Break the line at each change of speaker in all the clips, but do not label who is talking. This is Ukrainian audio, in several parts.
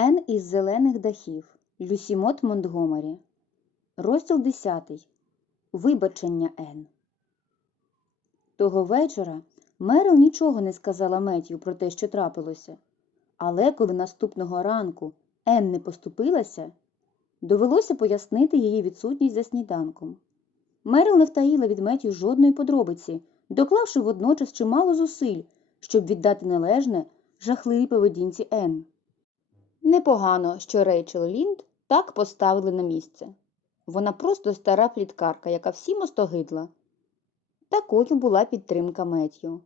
Ен із зелених дахів Люсімот Монтгомері. Розділ 10. Вибачення Ен. Того вечора Мерил нічого не сказала Меттію про те, що трапилося. Але коли наступного ранку Ен не поступилася, довелося пояснити її відсутність за сніданком. Мерил не втаїла від Меттію жодної подробиці, доклавши водночас чимало зусиль, щоб віддати належне жахливій поведінці Ен. Непогано, що Рейчел Лінд так поставили на місце. Вона просто стара пліткарка, яка всім остогидла. Такою була підтримка Меттю.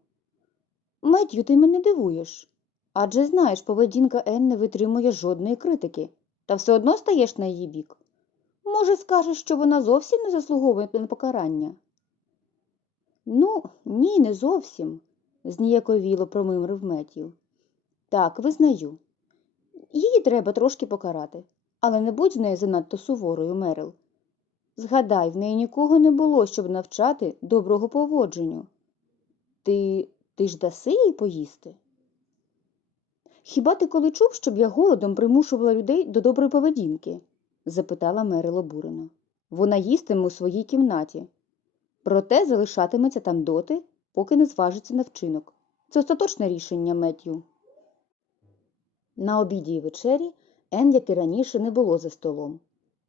Меттю, ти мене дивуєш. Адже знаєш, поведінка Ен не витримує жодної критики, та все одно стаєш на її бік. Може, скажеш, що вона зовсім не заслуговує на покарання? Ну, ні, не зовсім, зніяковіло промимрив Меттю. Так, визнаю. Її треба трошки покарати, але не будь з нею занадто суворою, Мерил. Згадай, в неї нікого не було, щоб навчати доброго поводженню. Ти ти ж даси їй поїсти? Хіба ти коли чув, щоб я голодом примушувала людей до доброї поведінки? запитала Мерил обурено. Вона їстиме у своїй кімнаті. Проте залишатиметься там доти, поки не зважиться на вчинок. Це остаточне рішення, Меттю. На обіді і вечері Ен, як і раніше, не було за столом.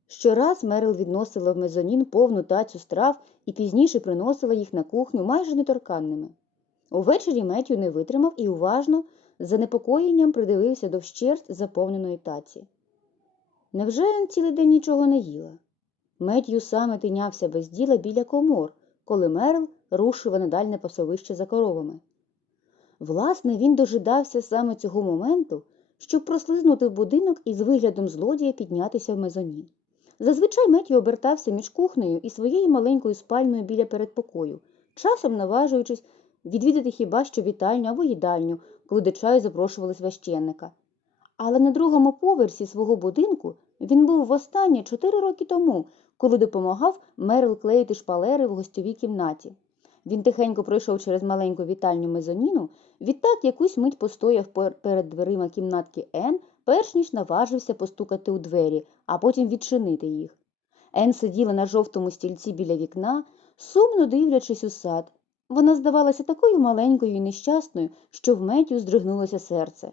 Щораз Мерил відносила в мезонін повну тацю страв і пізніше приносила їх на кухню майже неторканними. Увечері Меттю не витримав і уважно, з занепокоєнням придивився до вщерт заповненої таці. Невже Ен цілий день нічого не їла? Меттю саме тинявся без діла біля комор, коли Мерил рушила на дальне пасовище за коровами. Власне, він дожидався саме цього моменту, щоб прослизнути в будинок і з виглядом злодія піднятися в мезонін. Зазвичай Меттю обертався між кухнею і своєю маленькою спальною біля передпокою, часом наважуючись відвідати хіба що вітальню або їдальню, коли до чаю запрошували священника. Але на другому поверсі свого будинку він був востаннє чотири роки тому, коли допомагав Мерил клеїти шпалери в гостьовій кімнаті. Він тихенько пройшов через маленьку вітальню мезоніну, відтак якусь мить постояв перед дверима кімнатки Ен, перш ніж наважився постукати у двері, а потім відчинити їх. Ен сиділа на жовтому стільці біля вікна, сумно дивлячись у сад. Вона здавалася такою маленькою і нещасною, що в Меттю здригнулося серце.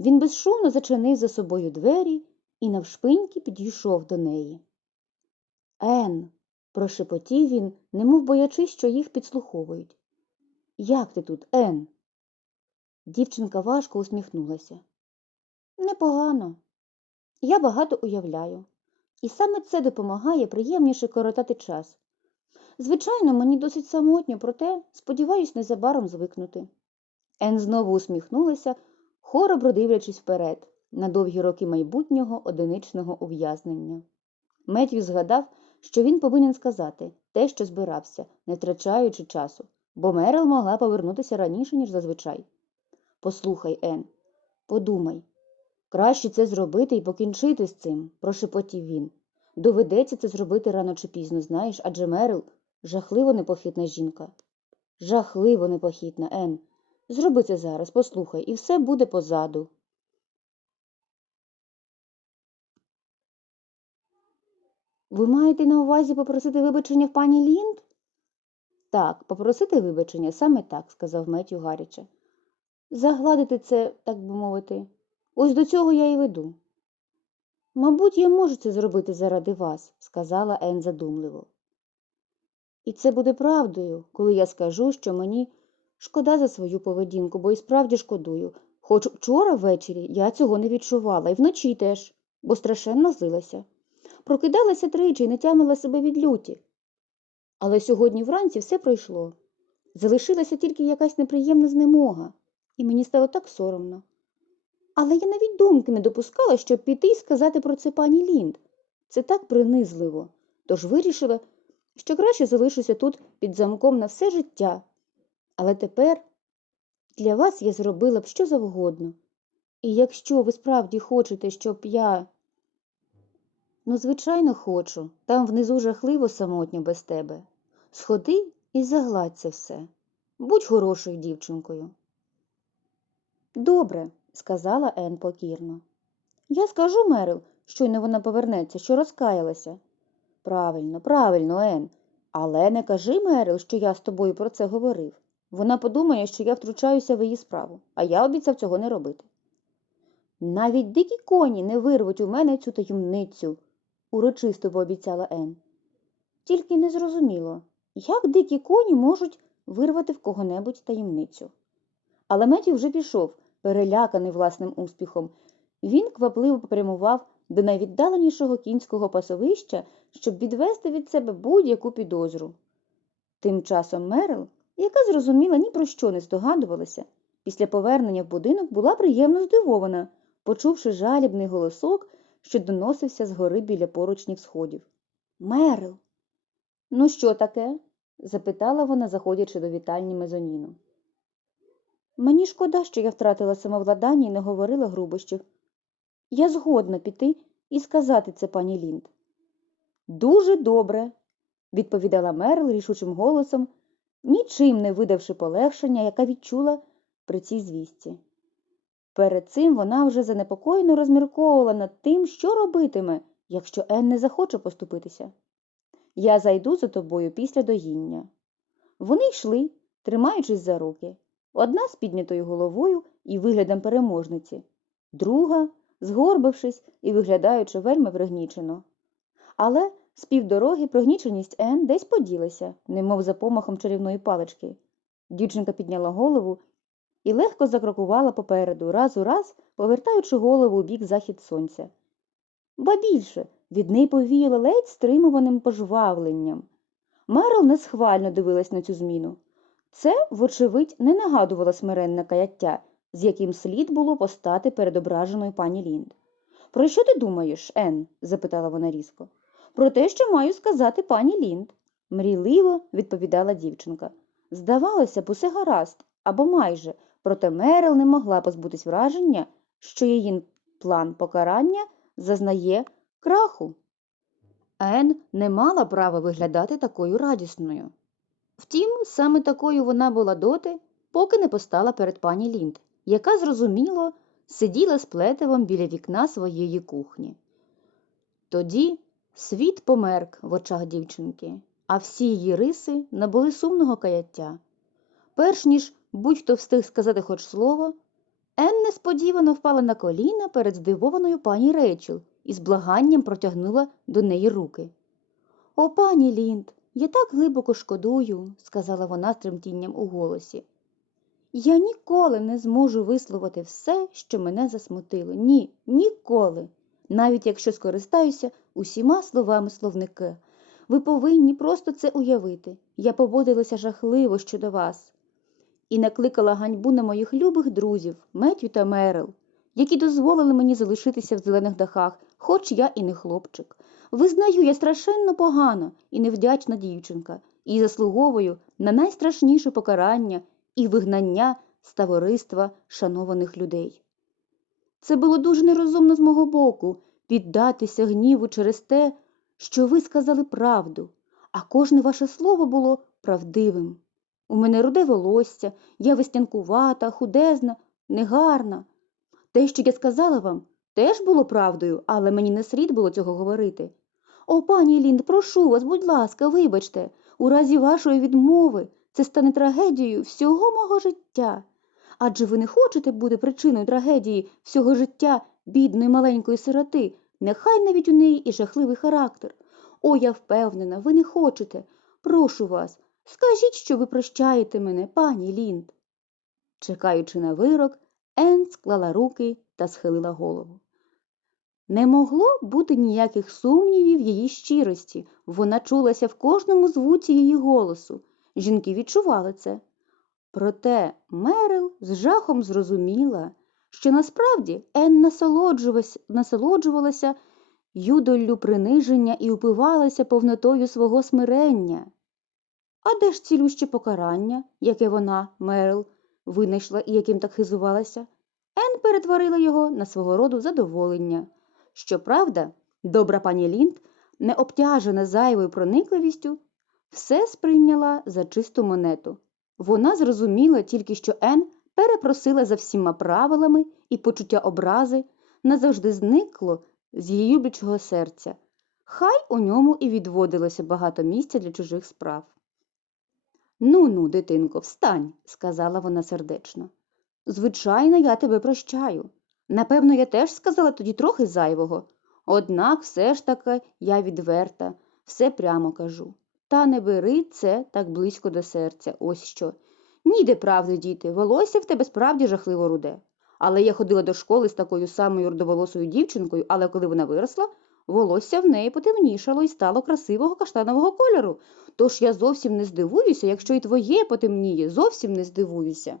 Він безшумно зачинив за собою двері і навшпиньки підійшов до неї. Ен, прошепотів він, немов боячись, що їх підслуховують. Як ти тут, Ен? Дівчинка важко усміхнулася. Непогано. Я багато уявляю, і саме це допомагає приємніше коротати час. Звичайно, мені досить самотньо, проте, сподіваюсь, незабаром звикнути. Ен знову усміхнулася, хоробро дивлячись вперед, на довгі роки майбутнього одиничного ув'язнення. Меттю згадав, що він повинен сказати те, що збирався, не втрачаючи часу, бо Мерил могла повернутися раніше, ніж зазвичай. Послухай, Ен, подумай. Краще це зробити і покінчити з цим, прошепотів він. Доведеться це зробити рано чи пізно, знаєш, адже Мерил жахливо непохитна жінка. Жахливо непохитна, Ен. Зроби це зараз, послухай, і все буде позаду. Ви маєте на увазі попросити вибачення в пані Лінд? Так, попросити вибачення саме так, сказав Меттю гаряче. Загладити це, так би мовити, ось до цього я і веду. Мабуть, я можу це зробити заради вас, сказала Ен задумливо. І це буде правдою, коли я скажу, що мені шкода за свою поведінку, бо і справді шкодую. Хоч вчора ввечері я цього не відчувала, і вночі теж, бо страшенно злилася. Прокидалася тричі і не тямила себе від люті. Але сьогодні вранці все пройшло. Залишилася тільки якась неприємна знемога, і мені стало так соромно. Але я навіть думки не допускала, щоб піти і сказати про це пані Лінд. Це так принизливо, тож вирішила, що краще залишуся тут під замком на все життя. Але тепер для вас я зробила б що завгодно. І якщо ви справді хочете, щоб я. Ну, звичайно, хочу. Там внизу жахливо самотньо без тебе. Сходи і загладь це все. Будь хорошою дівчинкою. Добре, сказала Ен покірно. Я скажу Мерил, щойно вона повернеться, що розкаялася. Правильно, правильно, Ен. Але не кажи Мерил, що я з тобою про це говорив. Вона подумає, що я втручаюся в її справу, а я обіцяв цього не робити. Навіть дикі коні не вирвуть у мене цю таємницю, урочисто пообіцяла Ен. Тільки не зрозуміло, як дикі коні можуть вирвати в кого-небудь таємницю. Але Меттю вже пішов, переляканий власним успіхом. Він квапливо попрямував до найвіддаленішого кінського пасовища, щоб відвести від себе будь-яку підозру. Тим часом Мерил, яка зрозуміла ні про що не здогадувалася, після повернення в будинок була приємно здивована, почувши жалібний голосок, що доносився з гори біля поручнів сходів. Мерил. Ну, що таке? запитала вона, заходячи до вітальні мезоніну. Мені шкода, що я втратила самовладання і не говорила грубощів. Я згодна піти і сказати це пані Лінд. Дуже добре, відповідала Мерл рішучим голосом, нічим не видавши полегшення, яка відчула при цій звістці. Перед цим вона вже занепокоєно розмірковувала над тим, що робитиме, якщо Ен не захоче поступитися. Я зайду за тобою після доїння. Вони йшли, тримаючись за руки, одна з піднятою головою і виглядом переможниці, друга, згорбившись і виглядаючи вельми пригнічено. Але з півдороги пригніченість Ен десь поділася, немов за помахом чарівної палички. Дівчинка підняла голову і легко закрокувала попереду, раз у раз повертаючи голову у бік захід сонця. Ба більше від неї повіяло ледь стримуваним пожвавленням. Мерл несхвально дивилась на цю зміну. Це, вочевидь, не нагадувало смиренне каяття, з яким слід було постати перед ображеною пані Лінд. Про що ти думаєш, Ен? запитала вона різко. Про те, що маю сказати пані Лінд, мрійливо відповідала дівчинка. Здавалося б, усе гаразд, або майже, проте Мерил не могла позбутись враження, що її план покарання зазнає краху. Ен не мала права виглядати такою радісною. Втім, саме такою вона була доти, поки не постала перед пані Лінд, яка, зрозуміло, сиділа з плетивом біля вікна своєї кухні. Тоді світ померк в очах дівчинки, а всі її риси набули сумного каяття. Перш ніж будь-хто встиг сказати хоч слово, Ен несподівано впала на коліна перед здивованою пані Рейчел і з благанням протягнула до неї руки. О, пані Лінд, я так глибоко шкодую, сказала вона з тремтінням у голосі. Я ніколи не зможу висловити все, що мене засмутило. Ні, ніколи. Навіть якщо скористаюся усіма словами словника. Ви повинні просто це уявити. Я поводилася жахливо щодо вас і накликала ганьбу на моїх любих друзів Меттю та Мерил, які дозволили мені залишитися в зелених дахах, хоч я і не хлопчик. Визнаю, я страшенно погана і невдячна дівчинка, і заслуговую на найстрашніше покарання і вигнання з товариства шанованих людей. Це було дуже нерозумно з мого боку піддатися гніву через те, що ви сказали правду, а кожне ваше слово було правдивим. У мене руде волосся, я вестянкувата, худезна, негарна. Те, що я сказала вам, теж було правдою, але мені не слід було цього говорити. О, пані Лінд, прошу вас, будь ласка, вибачте, у разі вашої відмови це стане трагедією всього мого життя. Адже ви не хочете бути причиною трагедії всього життя бідної маленької сироти, нехай навіть у неї і жахливий характер. О, я впевнена, ви не хочете. Прошу вас, скажіть, що ви прощаєте мене, пані Лінд. Чекаючи на вирок, Ен склала руки та схилила голову. Не могло бути ніяких сумнівів її щирості, вона чулася в кожному звуці її голосу. Жінки відчували це. Проте Мерил з жахом зрозуміла, що насправді Ен насолоджувалася, насолоджувалася юдоллю приниження і упивалася повнотою свого смирення. А де ж цілюще покарання, яке вона, Мерил, винайшла і яким так хизувалася? Ен перетворила його на свого роду задоволення. Щоправда, добра пані Лінд, не обтяжена зайвою проникливістю, все сприйняла за чисту монету. Вона зрозуміла тільки, що Ен перепросила за всіма правилами і почуття образи, назавжди зникло з її люблячого серця. Хай у ньому і відводилося багато місця для чужих справ. Ну ну, дитинко, встань, сказала вона сердечно. Звичайно, я тебе прощаю. Напевно, я теж сказала тоді трохи зайвого. Однак все ж таки я відверта, все прямо кажу. Та не бери це так близько до серця, ось що. Ніде правди, діти, волосся в тебе справді жахливо руде. Але я ходила до школи з такою самою рудоволосою дівчинкою, але коли вона виросла, волосся в неї потемнішало і стало красивого каштанового кольору. Тож я зовсім не здивуюся, якщо і твоє потемніє, зовсім не здивуюся.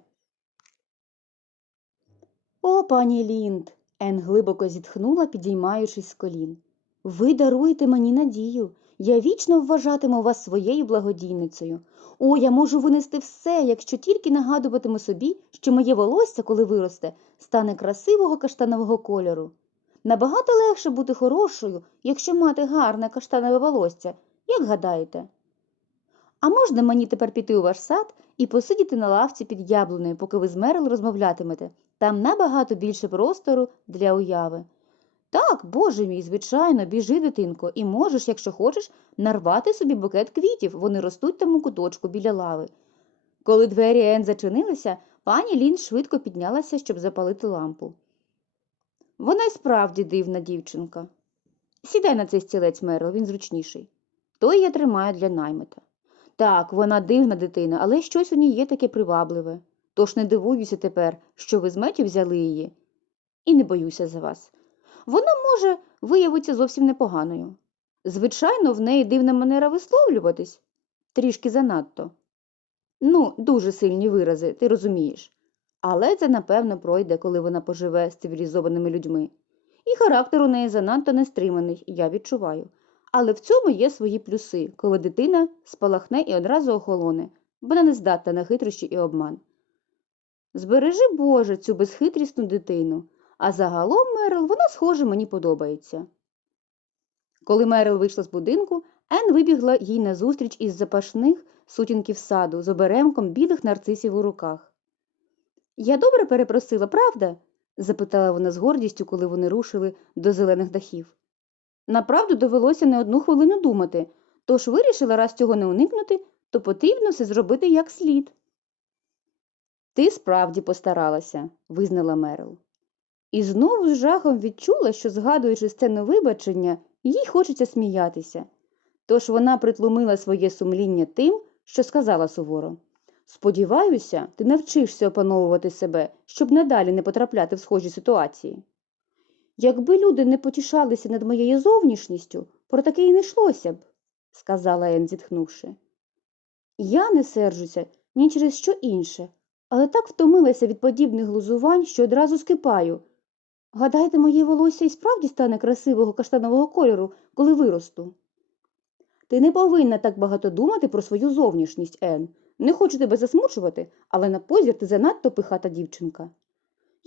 О, пані Лінд, Ен глибоко зітхнула, підіймаючись з колін. Ви даруєте мені надію. Я вічно вважатиму вас своєю благодійницею. О, я можу винести все, якщо тільки нагадуватиму собі, що моє волосся, коли виросте, стане красивого каштанового кольору. Набагато легше бути хорошою, якщо мати гарне каштанове волосся, як гадаєте? А можна мені тепер піти у ваш сад і посидіти на лавці під яблунею, поки ви з Мерил розмовлятимете? Там набагато більше простору для уяви. Так, боже мій, звичайно, біжи, дитинко, і можеш, якщо хочеш, нарвати собі букет квітів, вони ростуть там у куточку біля лави. Коли двері Ен зачинилися, пані Лін швидко піднялася, щоб запалити лампу. Вона й справді дивна дівчинка. Сідай на цей стілець, Мерл, він зручніший. Той я тримаю для наймита. Так, вона дивна дитина, але щось у ній є таке привабливе. Тож не дивуюся тепер, що ви з метю взяли її. І не боюся за вас. Вона може виявитися зовсім непоганою. Звичайно, в неї дивна манера висловлюватись, трішки занадто. Ну, дуже сильні вирази, ти розумієш. Але це, напевно, пройде, коли вона поживе з цивілізованими людьми. І характер у неї занадто нестриманий, я відчуваю. Але в цьому є свої плюси, коли дитина спалахне і одразу охолоне, вона не здатна на хитрощі і обман. Збережи Боже цю безхитрісну дитину, а загалом Мерил, вона, схоже, мені подобається. Коли Мерил вийшла з будинку, Ен вибігла їй назустріч із запашних сутінків саду з оберемком білих нарцисів у руках. Я добре перепросила, правда? запитала вона з гордістю, коли вони рушили до зелених дахів. Направду довелося не одну хвилину думати, тож вирішила, раз цього не уникнути, то потрібно все зробити як слід. Ти справді постаралася, визнала Мерил. І знову з жахом відчула, що, згадуючи сцену вибачення, їй хочеться сміятися. Тож вона притлумила своє сумління тим, що сказала суворо Сподіваюся, ти навчишся опановувати себе, щоб надалі не потрапляти в схожі ситуації. Якби люди не потішалися над моєю зовнішністю, про таке й не йшлося б, сказала Ен, зітхнувши. Я не сержуся ні через що інше, але так втомилася від подібних глузувань, що одразу скипаю. Гадаєте, моє волосся і справді стане красивого каштанового кольору, коли виросту? Ти не повинна так багато думати про свою зовнішність, Ен. Не хочу тебе засмучувати, але на позір ти занадто пихата дівчинка.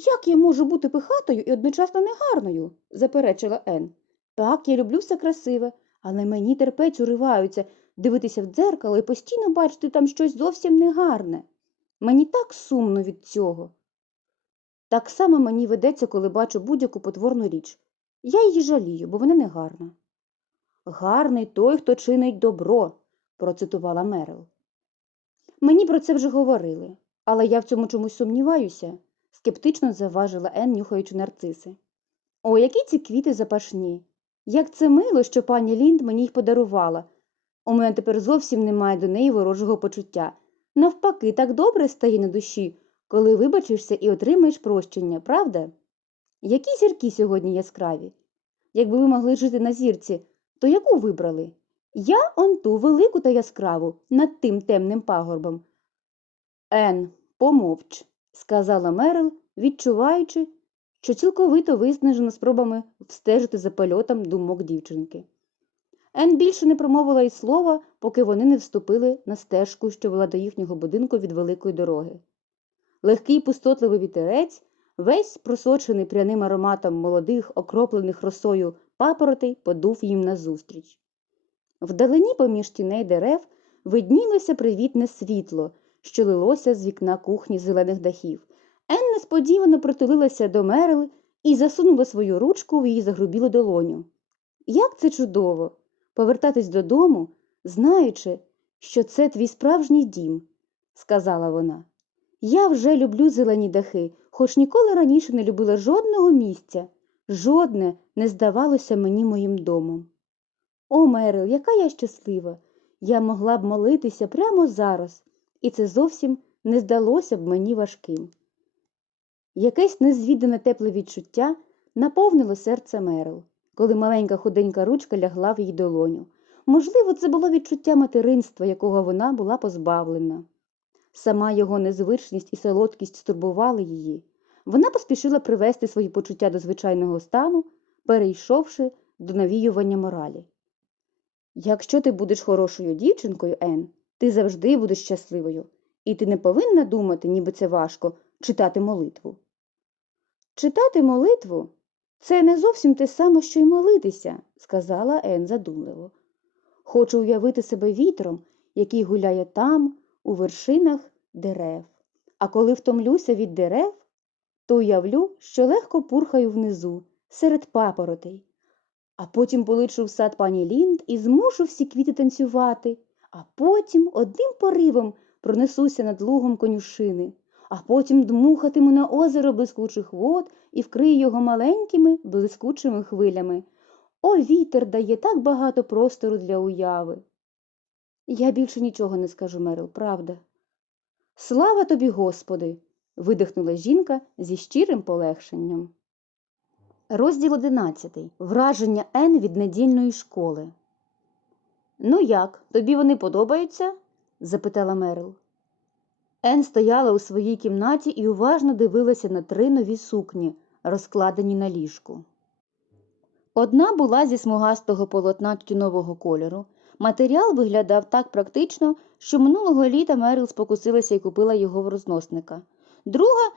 Як я можу бути пихатою і одночасно негарною? заперечила Ен. Так, я люблю все красиве, але мені терпець уриваються дивитися в дзеркало і постійно бачити там щось зовсім негарне. Мені так сумно від цього. Так само мені ведеться, коли бачу будь-яку потворну річ. Я її жалію, бо вона негарна. Гарний той, хто чинить добро, процитувала Мерил. Мені про це вже говорили, але я в цьому чомусь сумніваюся, скептично заважила Ен, нюхаючи нарциси. О, які ці квіти запашні! Як це мило, що пані Лінд мені їх подарувала. У мене тепер зовсім немає до неї ворожого почуття. Навпаки, так добре стає на душі, коли вибачишся і отримаєш прощення, правда? Які зірки сьогодні яскраві? Якби ви могли жити на зірці, то яку вибрали? Я он ту велику та яскраву над тим темним пагорбом. Ен, помовч, сказала Мерил, відчуваючи, що цілковито виснажена спробами встежити за польотом думок дівчинки. Ен більше не промовила й слова, поки вони не вступили на стежку, що вела до їхнього будинку від великої дороги. Легкий пустотливий вітерець, весь просочений пряним ароматом молодих, окроплених росою папоротей, подув їм назустріч. Вдалині поміж тіней дерев виднілося привітне світло, що лилося з вікна кухні зелених дахів. Ен несподівано притулилася до Мерли і засунула свою ручку в її загрубілу долоню. Як це чудово повертатись додому, знаючи, що це твій справжній дім, сказала вона. Я вже люблю зелені дахи, хоч ніколи раніше не любила жодного місця, жодне не здавалося мені моїм домом. О, Мерил, яка я щаслива! Я могла б молитися прямо зараз, і це зовсім не здалося б мені важким. Якесь незвідане тепле відчуття наповнило серце Мерил, коли маленька худенька ручка лягла в її долоню. Можливо, це було відчуття материнства, якого вона була позбавлена. Сама його незвичність і солодкість стурбували її. Вона поспішила привести свої почуття до звичайного стану, перейшовши до навіювання моралі. Якщо ти будеш хорошою дівчинкою, Ен, ти завжди будеш щасливою, і ти не повинна думати, ніби це важко читати молитву. Читати молитву це не зовсім те саме, що й молитися, сказала Ен задумливо. Хочу уявити себе вітром, який гуляє там, у вершинах дерев. А коли втомлюся від дерев, то уявлю, що легко пурхаю внизу, серед папоротей, а потім полечу в сад пані Лінд і змушу всі квіти танцювати, а потім одним поривом пронесуся над лугом конюшини, а потім дмухатиму на озеро блискучих вод і вкрию його маленькими блискучими хвилями. О, вітер дає так багато простору для уяви. Я більше нічого не скажу, Мерил, правда. Слава тобі, Господи! видихнула жінка зі щирим полегшенням. Розділ одинадцятий. Враження Н від недільної школи. Ну як, тобі вони подобаються? запитала Мерил. Ен стояла у своїй кімнаті і уважно дивилася на три нові сукні, розкладені на ліжку. Одна була зі смугастого полотна тютюнового кольору. Матеріал виглядав так практично, що минулого літа Мерил спокусилася і купила його в розносника. Друга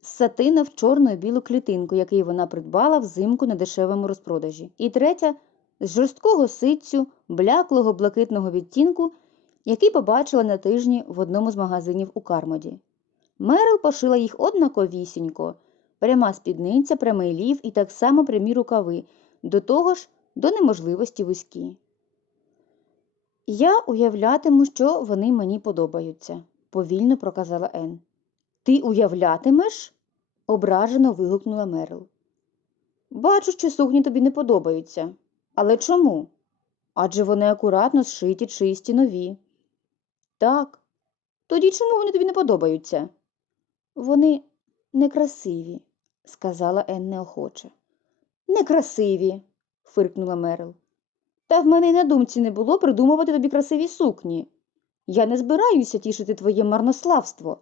з сатина в чорну і білу клітинку, який вона придбала взимку на дешевому розпродажі. І третя з жорсткого ситцю, бляклого блакитного відтінку, який побачила на тижні в одному з магазинів у Кармоді. Мерил пошила їх однаковісінько, пряма спідниця, прямий лів і так само прямі рукави, до того ж до неможливості вузькі. Я уявлятиму, що вони мені подобаються, повільно проказала Ен. Ти уявлятимеш? ображено вигукнула Мерил. Бачу, що сукні тобі не подобаються. Але чому? Адже вони акуратно зшиті, чисті, нові. Так. Тоді чому вони тобі не подобаються? Вони некрасиві, сказала Ен неохоче. Некрасиві, фиркнула Мерил. Та в мене й на думці не було придумувати тобі красиві сукні. Я не збираюся тішити твоє марнославство.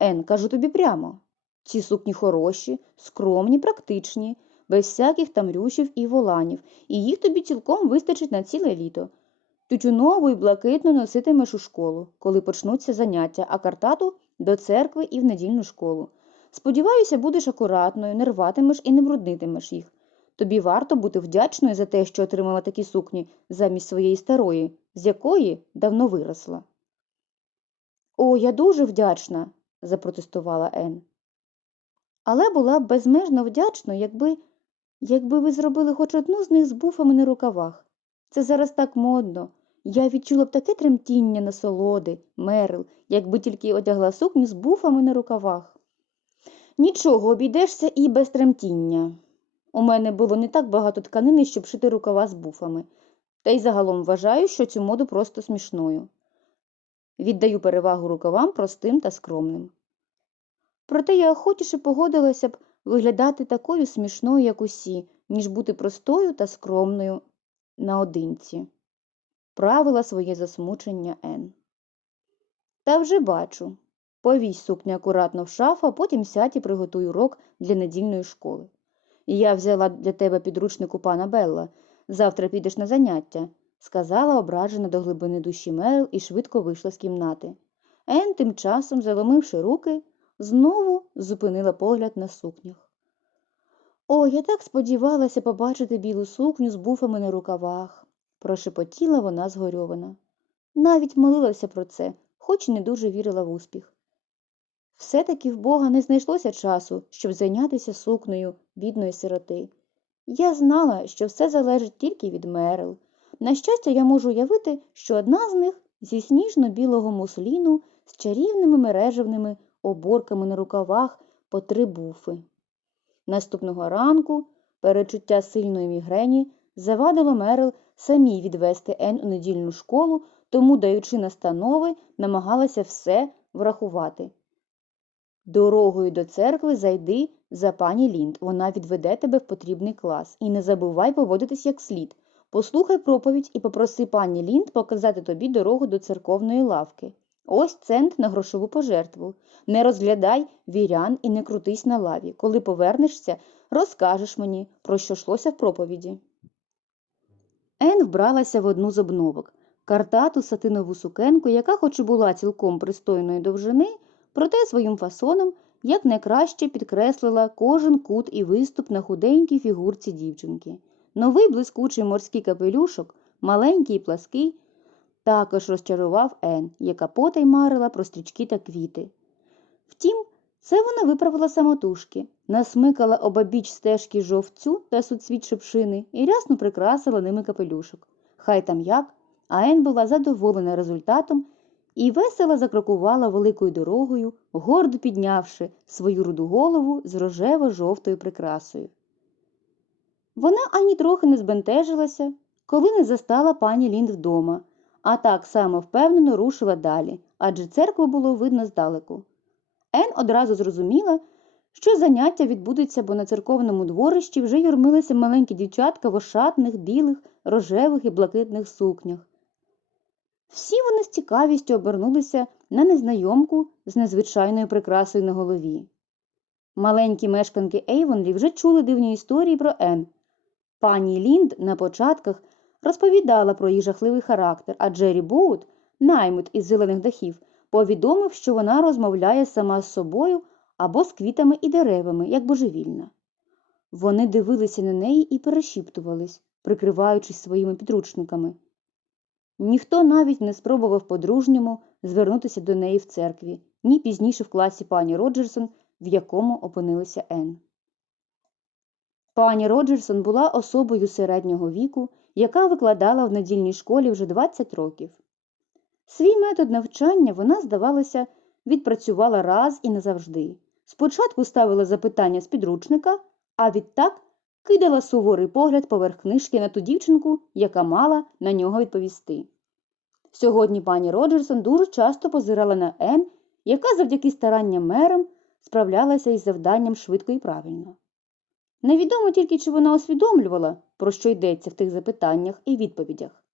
Ен, кажу тобі прямо. Ці сукні хороші, скромні, практичні, без всяких там рюшів і воланів, і їх тобі цілком вистачить на ціле літо. Тютюнову і блакитну носитимеш у школу, коли почнуться заняття, а картату до церкви і в недільну школу. Сподіваюся, будеш акуратною, не рватимеш і не бруднитимеш їх. Тобі варто бути вдячною за те, що отримала такі сукні замість своєї старої, з якої давно виросла. О, я дуже вдячна, запротестувала Ен. Але була б безмежно вдячна, якби якби ви зробили хоч одну з них з буфами на рукавах. Це зараз так модно. Я відчула б таке тремтіння насолоди, мерил, якби тільки одягла сукню з буфами на рукавах. Нічого, обійдешся і без тремтіння. У мене було не так багато тканини, щоб шити рукава з буфами, та й загалом вважаю, що цю моду просто смішною. Віддаю перевагу рукавам простим та скромним. Проте я охочіше погодилася б виглядати такою смішною, як усі, ніж бути простою та скромною наодинці. Правила своє засмучення Ен. Та вже бачу. Повісь сукню акуратно в шафу, а потім сядь і приготуй урок для недільної школи. І Я взяла для тебе підручник у пана Белла. Завтра підеш на заняття, сказала ображена до глибини душі Мерил і швидко вийшла з кімнати. Ен, тим часом, заломивши руки, знову зупинила погляд на сукнях. О, я так сподівалася побачити білу сукню з буфами на рукавах, прошепотіла вона згорьована. Навіть молилася про це, хоч і не дуже вірила в успіх. Все-таки в Бога не знайшлося часу, щоб зайнятися сукнею бідної сироти. Я знала, що все залежить тільки від Мерил. На щастя, я можу уявити, що одна з них зі сніжно-білого мусліну з чарівними мережевними оборками на рукавах по три буфи. Наступного ранку перечуття сильної мігрені завадило Мерил самій відвести Ен у недільну школу, тому, даючи настанови, намагалася все врахувати. Дорогою до церкви зайди за пані Лінд, вона відведе тебе в потрібний клас. І не забувай поводитись як слід. Послухай проповідь і попроси пані Лінд показати тобі дорогу до церковної лавки. Ось цент на грошову пожертву. Не розглядай вірян і не крутись на лаві. Коли повернешся, розкажеш мені, про що йшлося в проповіді. Ен вбралася в одну з обновок картату сатинову сукенку, яка, хоч і була цілком пристойної довжини, проте своїм фасоном як найкраще підкреслила кожен кут і виступ на худенькій фігурці дівчинки. Новий блискучий морський капелюшок, маленький і плаский, також розчарував Ен, яка потай марила про стрічки та квіти. Втім, це вона виправила самотужки, насмикала обабіч стежки жовцю та суцвіт шипшини і рясно прикрасила ними капелюшок. Хай там як, а Ен була задоволена результатом і весело закрокувала великою дорогою, гордо піднявши свою руду голову з рожево-жовтою прикрасою. Вона ані трохи не збентежилася, коли не застала пані Лінд вдома, а так само впевнено рушила далі, адже церкву було видно здалеку. Ен одразу зрозуміла, що заняття відбудеться, бо на церковному дворищі вже юрмилися маленькі дівчатка в ошатних, білих, рожевих і блакитних сукнях. Всі вони з цікавістю обернулися на незнайомку з незвичайною прикрасою на голові. Маленькі мешканки Ейвонлі вже чули дивні історії про Ен. Пані Лінд на початках розповідала про її жахливий характер, а Джері Боут, наймит із зелених дахів, повідомив, що вона розмовляє сама з собою або з квітами і деревами, як божевільна. Вони дивилися на неї і перешіптувались, прикриваючись своїми підручниками. Ніхто навіть не спробував по-дружньому звернутися до неї в церкві, ні пізніше в класі пані Роджерсон, в якому опинилася Ен. Пані Роджерсон була особою середнього віку, яка викладала в недільній школі вже 20 років. Свій метод навчання вона, здавалося, відпрацювала раз і назавжди. Спочатку ставила запитання з підручника, а відтак кидала суворий погляд поверх книжки на ту дівчинку, яка мала на нього відповісти. Сьогодні пані Роджерсон дуже часто позирала на Ен, яка завдяки старанням мерам справлялася із завданням швидко і правильно. Невідомо тільки, чи вона усвідомлювала, про що йдеться в тих запитаннях і відповідях.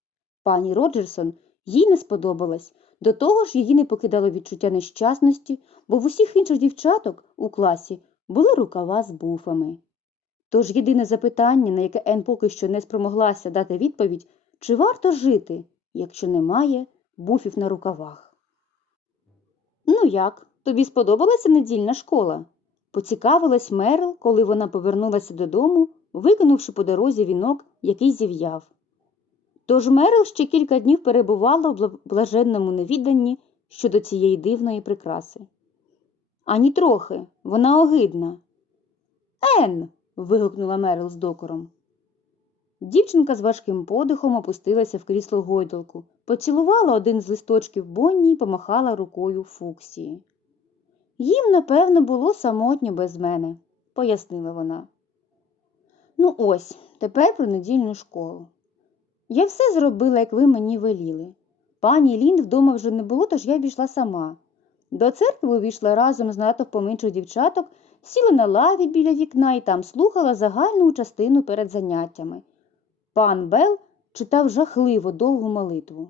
Пані Роджерсон їй не сподобалась, до того ж її не покидало відчуття нещасності, бо в усіх інших дівчаток у класі були рукава з буфами. Тож єдине запитання, на яке Ен поки що не спромоглася дати відповідь, чи варто жити, якщо немає буфів на рукавах. Ну як, тобі сподобалася недільна школа? Поцікавилась Мерл, коли вона повернулася додому, викинувши по дорозі вінок, який зів'яв. Тож Мерл ще кілька днів перебувала в блаженному невіданні щодо цієї дивної прикраси. Ані трохи, вона огидна. Ен. вигукнула Мерл з докором. Дівчинка з важким подихом опустилася в крісло гойдалку, поцілувала один з листочків Бонні і помахала рукою Фуксії. Їм, напевно, було самотньо без мене, пояснила вона. Ну ось, тепер про недільну школу. Я все зробила, як ви мені веліли. Пані Лінд вдома вже не було, тож я пішла сама. До церкви увійшла разом з натовпом інших дівчаток, сіла на лаві біля вікна і там слухала загальну частину перед заняттями. Пан Бел читав жахливо довгу молитву.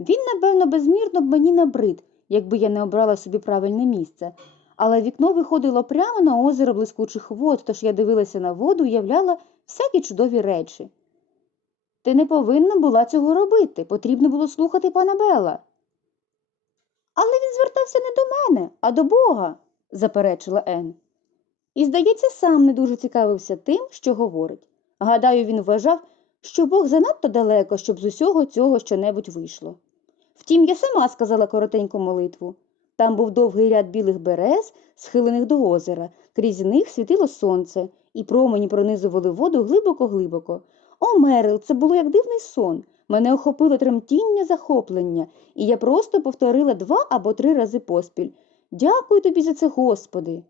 Він, напевно, безмірно б мені набрид, якби я не обрала собі правильне місце, але вікно виходило прямо на озеро блискучих вод, тож я дивилася на воду і уявляла всякі чудові речі. Ти не повинна була цього робити, потрібно було слухати пана Бела. Але він звертався не до мене, а до Бога, заперечила Ен. І, здається, сам не дуже цікавився тим, що говорить. Гадаю, він вважав, що Бог занадто далеко, щоб з усього цього щонебудь вийшло. Втім, я сама сказала коротеньку молитву. Там був довгий ряд білих берез, схилених до озера, крізь них світило сонце, і промені пронизували воду глибоко-глибоко. О, Мерил, це було як дивний сон. Мене охопило тремтіння захоплення, і я просто повторила два або три рази поспіль. Дякую тобі за це, Господи.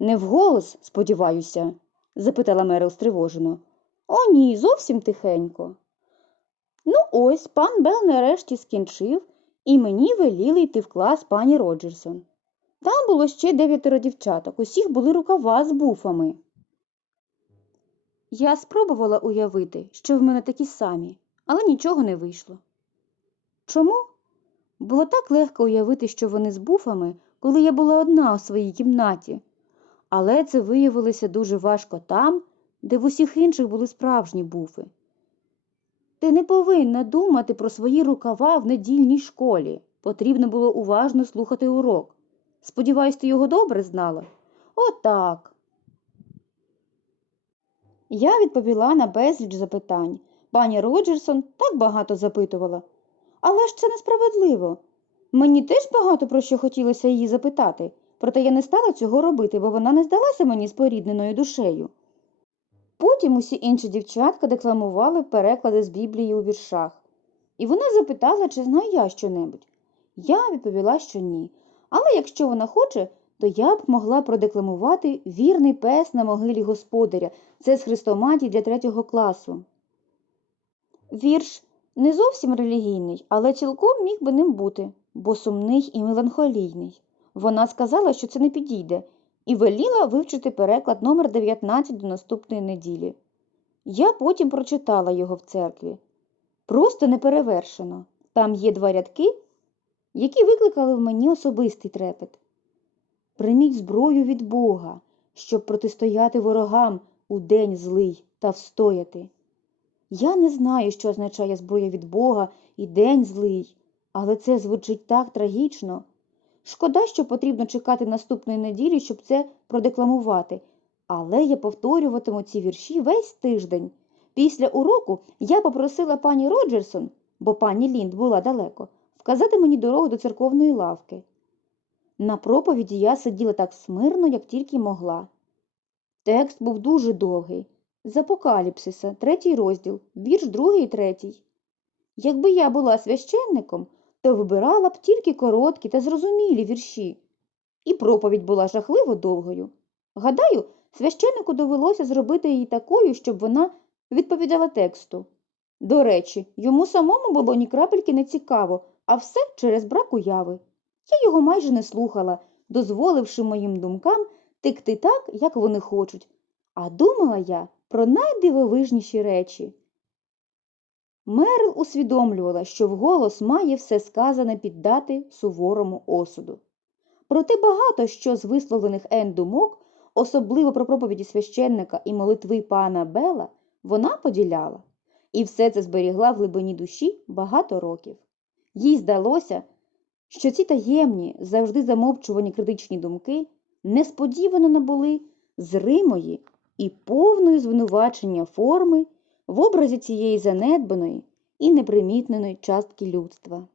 Не вголос, сподіваюся? запитала Мерил стривожено. О, ні, зовсім тихенько. Ну, ось пан Бел нарешті скінчив, і мені веліли йти в клас пані Роджерсон. Там було ще дев'ятеро дівчаток, усіх були рукава з буфами. Я спробувала уявити, що в мене такі самі, але нічого не вийшло. Чому? Було так легко уявити, що вони з буфами, коли я була одна у своїй кімнаті, але це виявилося дуже важко там, де в усіх інших були справжні буфи. Ти не повинна думати про свої рукава в недільній школі. Потрібно було уважно слухати урок. Сподіваюсь, ти його добре знала? Отак. Я відповіла на безліч запитань. Пані Роджерсон так багато запитувала. Але ж це несправедливо. Мені теж багато про що хотілося її запитати, проте я не стала цього робити, бо вона не здалася мені спорідненою душею. Потім усі інші дівчатка декламували переклади з Біблії у віршах, і вона запитала, чи знаю я щонебудь. Я відповіла, що ні. Але якщо вона хоче, то я б могла продекламувати вірний пес на могилі господаря. Це з хрестоматії для третього класу. Вірш не зовсім релігійний, але цілком міг би ним бути, бо сумний і меланхолійний. Вона сказала, що це не підійде, і веліла вивчити переклад номер 19 до наступної неділі. Я потім прочитала його в церкві. Просто неперевершено. Там є два рядки, які викликали в мені особистий трепет. Прийміть зброю від Бога, щоб протистояти ворогам у день злий та встояти. Я не знаю, що означає зброя від Бога і день злий, але це звучить так трагічно. Шкода, що потрібно чекати наступної неділі, щоб це продекламувати, але я повторюватиму ці вірші весь тиждень. Після уроку я попросила пані Роджерсон, бо пані Лінд була далеко, вказати мені дорогу до церковної лавки. На проповіді я сиділа так смирно, як тільки могла. Текст був дуже довгий. З Апокаліпсиса, третій розділ, вірш другий і третій. Якби я була священником, то вибирала б тільки короткі та зрозумілі вірші. І проповідь була жахливо довгою. Гадаю, священнику довелося зробити її такою, щоб вона відповідала тексту. До речі, йому самому було ні крапельки не цікаво, а все через брак уяви. Я його майже не слухала, дозволивши моїм думкам текти так, як вони хочуть. А думала я про найдивовижніші речі. Мерл усвідомлювала, що вголос має все сказане піддати суворому осуду. Проте багато що з висловлених Ен думок, особливо про проповіді священника і молитви пана Бела, вона поділяла, і все це зберігла в глибині душі багато років. Їй здалося, що ці таємні, завжди замовчувані критичні думки несподівано набули зримої і повної звинувачення форми в образі цієї занедбаної і непримітненої частки людства.